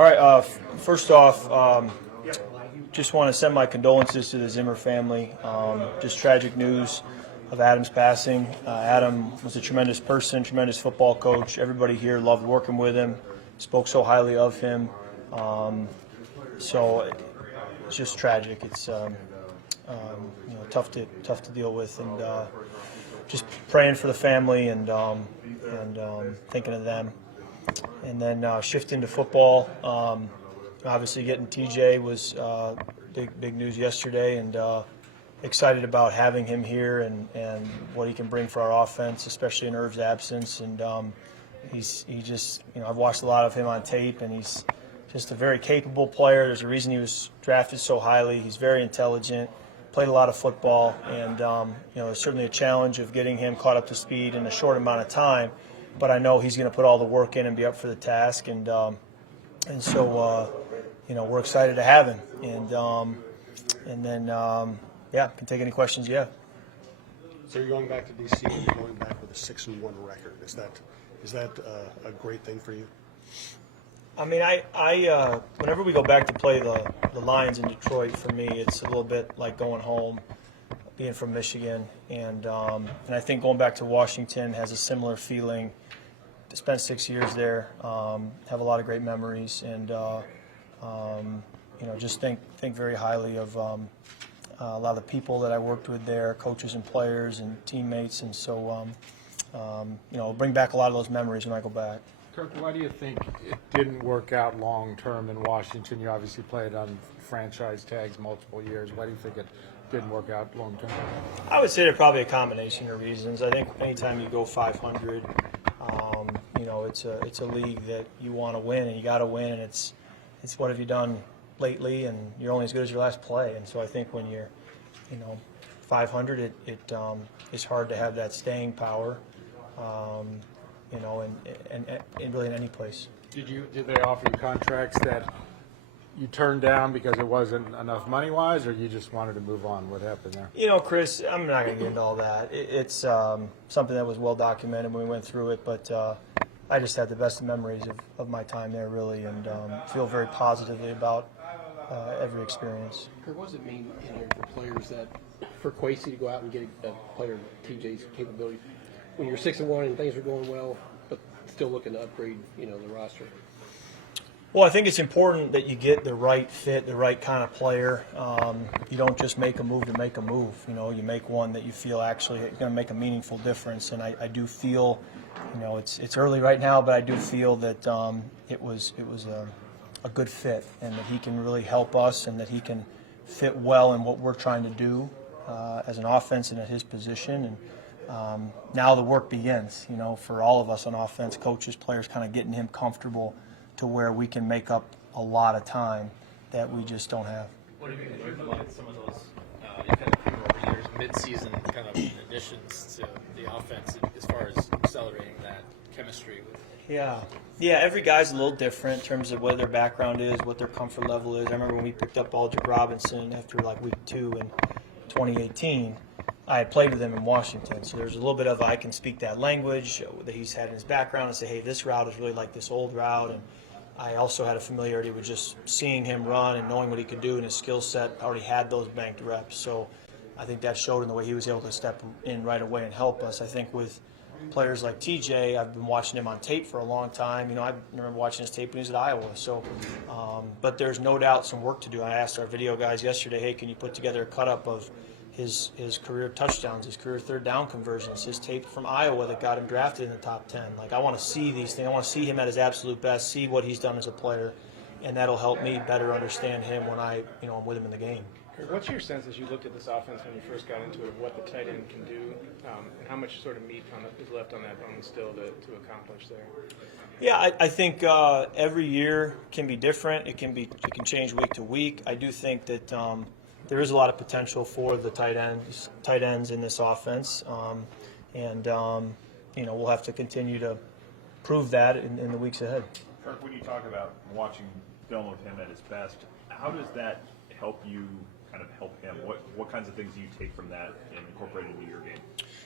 All right. First off, just want to send my condolences to the Zimmer family. Just tragic news of Adam's passing. Adam was a tremendous person, tremendous football coach. Everybody here loved working with him, spoke so highly of him. So it's just tragic. It's tough to deal with, and just praying for the family and thinking of them. And then shifting to football. Obviously, getting TJ was big news yesterday, and excited about having him here and what he can bring for our offense, especially in Irv's absence. And he just, I've watched a lot of him on tape, and he's just a very capable player. There's a reason he was drafted so highly. He's very intelligent, played a lot of football, and there's certainly a challenge of getting him caught up to speed in a short amount of time. But I know he's going to put all the work in and be up for the task, and so we're excited to have him. And then can take any questions you have. So you're going back to DC and you're going back with a 6-1 record. Is that a great thing for you? I mean, I whenever we go back to play the Lions in Detroit, for me, it's a little bit like going home, being from Michigan, and I think going back to Washington has a similar feeling. Spent 6 years there, have a lot of great memories, and just think very highly of a lot of the people that I worked with there, coaches and players and teammates, and so bring back a lot of those memories when I go back. Kirk, why do you think it didn't work out long term in Washington? You obviously played on franchise tags multiple years. Why do you think it didn't work out long term? I would say there's probably a combination of reasons. I think anytime you go 500, it's a league that you want to win, and you got to win, and it's what have you done lately, and you're only as good as your last play. And so I think when you're 500, it's hard to have that staying power. And really in any place. Did they offer you contracts that you turned down because it wasn't enough money-wise, or you just wanted to move on? What happened there? Chris, I'm not going to get into all that. It's something that was well documented when we went through it, but I just had the best memories of my time there, really, and feel very positively about every experience. Kirk, what does it mean for players for Kwesi to go out and get a player of TJ's capability when you're 6-1 and things are going well, but still looking to upgrade, the roster? Well, I think it's important that you get the right fit, the right kind of player. You don't just make a move to make a move. You make one that you feel actually is going to make a meaningful difference. And I do feel, it's early right now, but I do feel that it was a good fit, and that he can really help us, and that he can fit well in what we're trying to do as an offense and at his position. And now the work begins, for all of us on offense, coaches, players, kind of getting him comfortable to where we can make up a lot of time that we just don't have. What have you learned about some of those kind of over years, mid-season kind of additions to the offense as far as accelerating that chemistry? Yeah, every guy's a little different in terms of what their background is, what their comfort level is. I remember when we picked up Aldrick Robinson after week 2 in 2018. I had played with him in Washington, so there's a little bit of I can speak that language that he's had in his background and say, hey, this route is really like this old route. And I also had a familiarity with just seeing him run and knowing what he could do, and his skill set already had those banked reps. So I think that showed in the way he was able to step in right away and help us. I think with players like TJ, I've been watching him on tape for a long time. I remember watching his tape when he was at Iowa. So, but there's no doubt some work to do. I asked our video guys yesterday, hey, can you put together a cut-up of his career touchdowns, his career third down conversions, his tape from Iowa that got him drafted in the top 10. I want to see these things. I want to see him at his absolute best, see what he's done as a player, and that'll help me better understand him when I'm with him in the game. What's your sense as you looked at this offense when you first got into it, of what the tight end can do, and how much sort of meat is left on that bone still to accomplish there? Yeah, I think every year can be different. It can change week to week. I do think that there is a lot of potential for the tight ends in this offense, and we'll have to continue to prove that in the weeks ahead. Kirk, when you talk about watching film of him at his best, how does that help you kind of help him? What kinds of things do you take from that and incorporate into your game?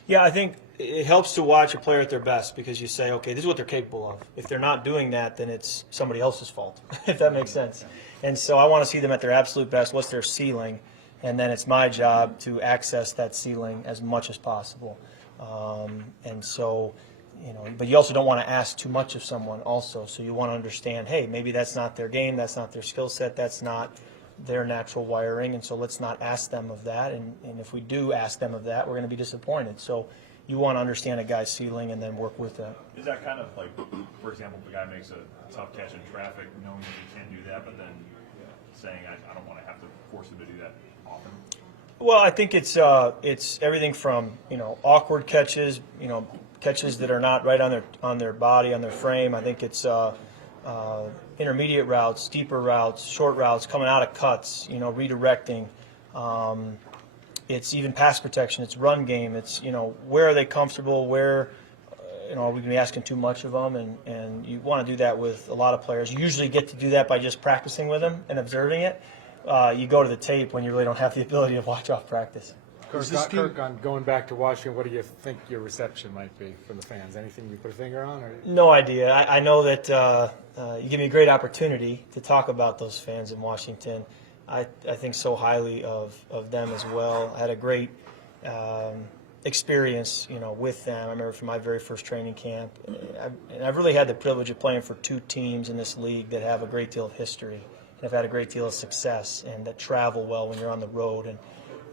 Yeah, I think it helps to watch a player at their best because you say, okay, this is what they're capable of. If they're not doing that, then it's somebody else's fault, if that makes sense. And so I want to see them at their absolute best. What's their ceiling? And then it's my job to access that ceiling as much as possible. And so, but you also don't want to ask too much of someone also. So you want to understand, hey, maybe that's not their game, that's not their skill set, that's not their natural wiring, and so let's not ask them of that. And if we do ask them of that, we're going to be disappointed. So you want to understand a guy's ceiling and then work with that. Is that kind of like, for example, if the guy makes a tough catch in traffic, knowing that he can do that, but then saying, I don't want to have to force him to do that often? Well, I think it's everything from awkward catches, catches that are not right on their body, on their frame. I think it's intermediate routes, deeper routes, short routes, coming out of cuts, redirecting. It's even pass protection. It's run game. It's where are they comfortable? Where are we going to be asking too much of them? And you want to do that with a lot of players. You usually get to do that by just practicing with them and observing it. You go to the tape when you really don't have the ability to watch off practice. Kirk, on going back to Washington, what do you think your reception might be from the fans? Anything you put a finger on? Or? No idea. I know that you give me a great opportunity to talk about those fans in Washington. I think so highly of them as well. I had a great experience, with them. I remember from my very first training camp. And I've really had the privilege of playing for two teams in this league that have a great deal of history and have had a great deal of success and that travel well when you're on the road. And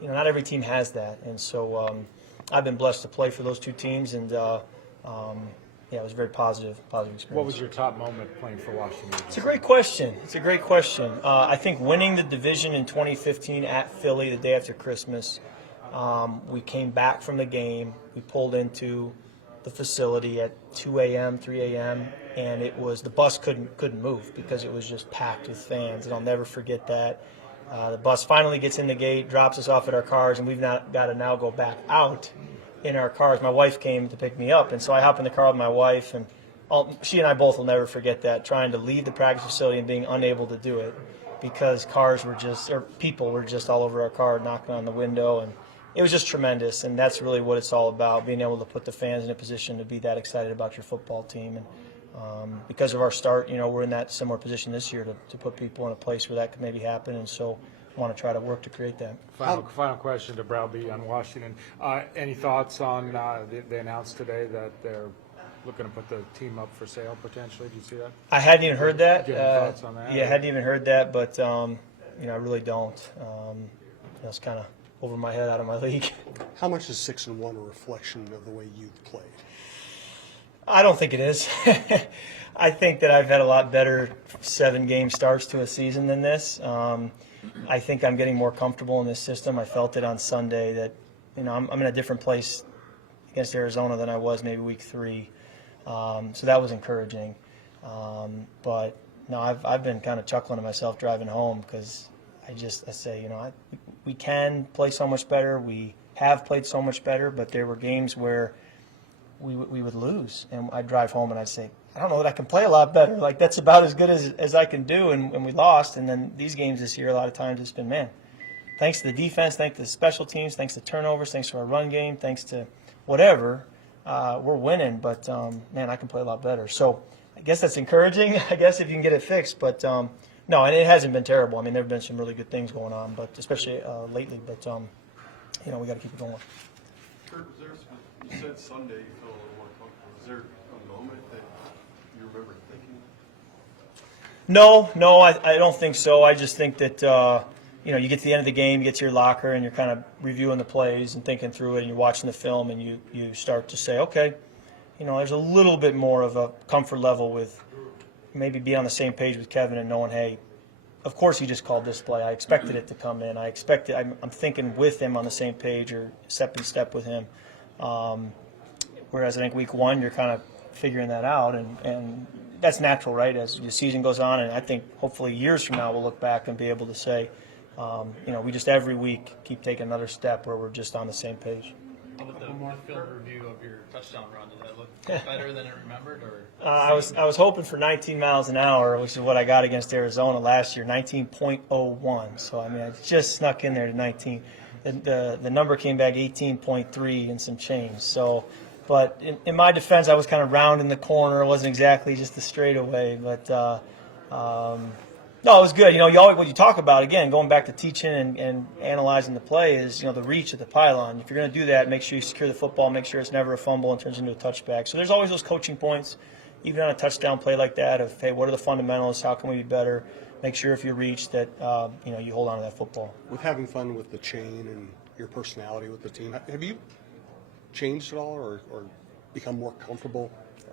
not every team has that, and so I've been blessed to play for those two teams, and it was a very positive experience. What was your top moment playing for Washington? It's a great question. I think winning the division in 2015 at Philly the day after Christmas, we came back from the game. We pulled into the facility at 2 a.m., 3 a.m., and it was the bus couldn't move because it was just packed with fans, and I'll never forget that. The bus finally gets in the gate, drops us off at our cars, and we've got to now go back out in our cars. My wife came to pick me up, and so I hop in the car with my wife, and she and I both will never forget that, trying to leave the practice facility and being unable to do it because people were just all over our car, knocking on the window, and it was just tremendous, and that's really what it's all about, being able to put the fans in a position to be that excited about your football team. And because of our start, we're in that similar position this year to put people in a place where that could maybe happen, and so I want to try to work to create that. Final question to Browby on Washington. Any thoughts on they announced today that they're looking to put the team up for sale potentially? Did you see that? I hadn't even heard that. Do you have thoughts on that? Yeah, I hadn't even heard that, but I really don't. It's kind of over my head, out of my league. How much is 6-1 a reflection of the way you've played? I don't think it is. I think that I've had a lot better 7-game starts to a season than this. I think I'm getting more comfortable in this system. I felt it on Sunday that I'm in a different place against Arizona than I was maybe week 3. So that was encouraging. But no, I've been kind of chuckling to myself driving home because I say, we can play so much better. We have played so much better, but there were games where we would lose, and I'd drive home and I'd say, I don't know that I can play a lot better. Like, that's about as good as I can do, and we lost. And then these games this year, a lot of times it's been, man, thanks to the defense, thanks to the special teams, thanks to turnovers, thanks to our run game, thanks to whatever, we're winning. But, man, I can play a lot better. So I guess that's encouraging, I guess, if you can get it fixed. But, no, and it hasn't been terrible. I mean, there have been some really good things going on, but especially lately. But, we got to keep it going. Kirk, you said Sunday you felt a little more comfortable. Is there a moment that you remember thinking? No, I don't think so. I just think that, you get to the end of the game, you get to your locker, and you're kind of reviewing the plays and thinking through it, and you're watching the film, and you start to say, okay, there's a little bit more of a comfort level with maybe being on the same page with Kevin and knowing, hey, of course he just called this play. I expected it to come in. I'm thinking with him on the same page or step in step with him. Whereas I think week 1, you're kind of figuring that out, and that's natural, right, as the season goes on. And I think hopefully years from now we'll look back and be able to say, we just every week keep taking another step where we're just on the same page. How did the film review of your touchdown run? Did that look better than it remembered, or? I was hoping for 19 miles an hour, which is what I got against Arizona last year, 19.01. So I mean, I just snuck in there to 19. the number came back 18.3 and some change. So, but in my defense, I was kind of round in the corner. It wasn't exactly just the straightaway, but no, it was good. You know, you always, what you talk about, again, going back to teaching and analyzing the play is, you know, the reach of the pylon. If you're going to do that, make sure you secure the football, make sure it's never a fumble and turns into a touchback. So there's always those coaching points, even on a touchdown play like that, of, hey, what are the fundamentals? How can we be better? Make sure if you reach that, you know, you hold on to that football. With having fun with the chain and your personality with the team, have you changed at all or become more comfortable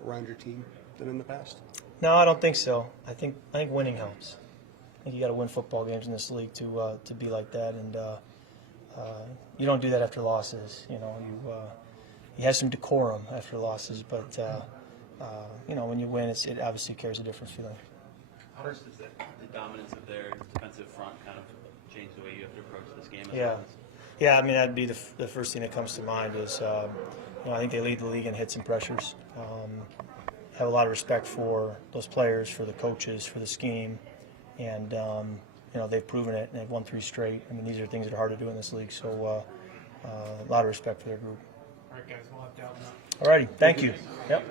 around your team than in the past? No, I don't think so. I think winning helps. I think you got to win football games in this league to be like that, and you don't do that after losses. You know, you have some decorum after losses, but you know, when you win, it obviously carries a different feeling. How does the dominance of their defensive front kind of change the way you have to approach this game? Yeah. I mean, that'd be the first thing that comes to mind is, you know, I think they lead the league in hits and pressures. Have a lot of respect for those players, for the coaches, for the scheme, and you know, they've proven it, and they've won 3 straight. I mean, these are things that are hard to do in this league, so a lot of respect for their group. All right, guys, we'll have to have All righty, thank you. Yep.